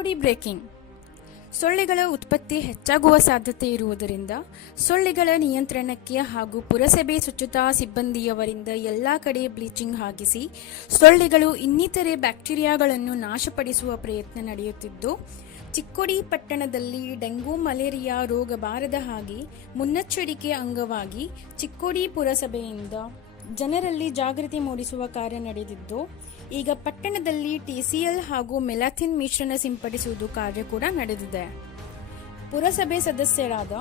Chikkodi breaking. ಸೊಳ್ಳೆಗಳ ಉತ್ಪತ್ತಿ ಹೆಚ್ಚಾಗುವ ಸಾಧ್ಯತೆ ಇರುವುದರಿಂದ ಸೊಳ್ಳೆಗಳ ನಿಯಂತ್ರಣಕ್ಕೆ ಹಾಗೂ ಪುರಸಭೆ ಸ್ವಚ್ಛತಾ ಸಿಬ್ಬಂದಿಯವರಿಂದ ಎಲ್ಲಾ ಕಡೆ ಬ್ಲೀಚಿಂಗ್ ಹಾಕಿಸಿ ಸೊಳ್ಳೆಗಳು ಇನ್ನಿತರೆ ಬ್ಯಾಕ್ಟೀರಿಯಾಗಳನ್ನು ನಾಶಪಡಿಸುವ ಪ್ರಯತ್ನ ನಡೆಯುತ್ತಿದ್ದು, ಚಿಕ್ಕೋಡಿ ಪಟ್ಟಣದಲ್ಲಿ ಡೆಂಗು ಮಲೇರಿಯಾ ರೋಗ ಬಾರದ ಹಾಗೆ ಮುನ್ನೆಚ್ಚರಿಕೆ ಅಂಗವಾಗಿ ಚಿಕ್ಕೋಡಿ ಪುರಸಭೆಯಿಂದ ಜನರಲ್ಲಿ ಜಾಗೃತಿ ಮೂಡಿಸುವ ಕಾರ್ಯ ನಡೆದಿದ್ದು, ಈಗ ಪಟ್ಟಣದಲ್ಲಿ TCL ಹಾಗೂ ಮೆಲಾಥಿನ್ ಮಿಶ್ರಣ ಸಿಂಪಡಿಸುವುದು ಕಾರ್ಯ ಕೂಡ ನಡೆದಿದೆ. ಪುರಸಭೆ ಸದಸ್ಯರಾದ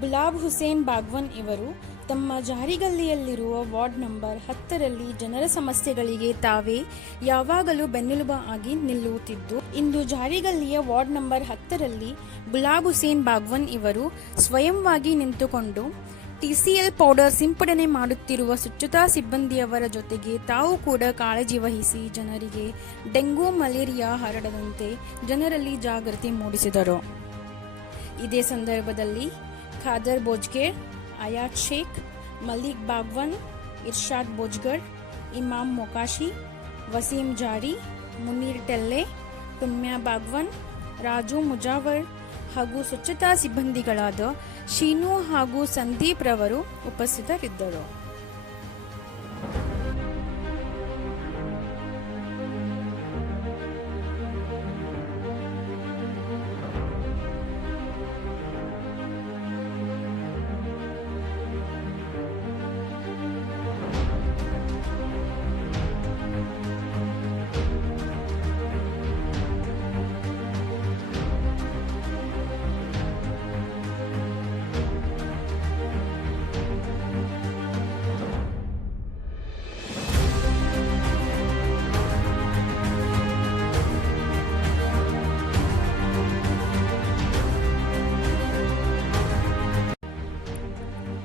ಗುಲಾಬ್ ಹುಸೇನ್ ಬಾಗ್ವನ್ ಇವರು ತಮ್ಮ ಜಾರಿಗಲ್ಲಿಯಲ್ಲಿರುವ ವಾರ್ಡ್ ನಂಬರ್ 10ರಲ್ಲಿ ಜನರ ಸಮಸ್ಯೆಗಳಿಗೆ ತಾವೇ ಯಾವಾಗಲೂ ಬೆನ್ನೆಲುಬು ಆಗಿ ನಿಲ್ಲುತ್ತಿದ್ದು, ಇಂದು ಜಾರಿಗಲ್ಲಿಯ ವಾರ್ಡ್ ನಂಬರ್ 10ರಲ್ಲಿ ಗುಲಾಬ್ ಹುಸೇನ್ ಬಾಗ್ವನ್ ಇವರು ಸ್ವಯಂವಾಗಿ ನಿಂತುಕೊಂಡು TCL ಪೌಡರ್ ಸಿಂಪಡಣೆ ಮಾಡುತ್ತಿರುವ ಸ್ವಚ್ಛತಾ ಸಿಬ್ಬಂದಿಯವರ ಜೊತೆಗೆ ತಾವು ಕೂಡ ಕಾಳಜಿ ವಹಿಸಿ ಜನರಿಗೆ ಡೆಂಗು ಮಲೇರಿಯಾ ಹರಡದಂತೆ ಜನರಲ್ಲಿ ಜಾಗೃತಿ ಮೂಡಿಸಿದರು. ಇದೇ ಸಂದರ್ಭದಲ್ಲಿ ಖಾದರ್ ಬೋಜ್ಗೇರ್, ಅಯಾತ್ ಶೇಖ್, ಮಲಿಕ್ ಬಾಗ್ವನ್, ಇರ್ಷಾದ್ ಬೋಜ್ಗರ್, ಇಮಾಮ್ ಮೊಕಾಶಿ, ವಸೀಂ ಜಾರಿ, ಮುನೀರ್ ಟೆಲ್ಲೆ, ಟುಮ್ಯಾ ಬಾಗ್ವನ್, ರಾಜು ಮುಜಾವರ್ ಹಾಗೂ ಸ್ವಚ್ಛತಾ ಸಿಬ್ಬಂದಿಗಳಾದ ಶೀನು ಹಾಗೂ ಸಂದೀಪ್ ರವರು ಉಪಸ್ಥಿತರಿದ್ದರು.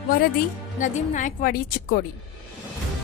ವರದಿ ನದೀಂ ನಾಯಕ್ವಾಡಿ, ಚಿಕ್ಕೋಡಿ.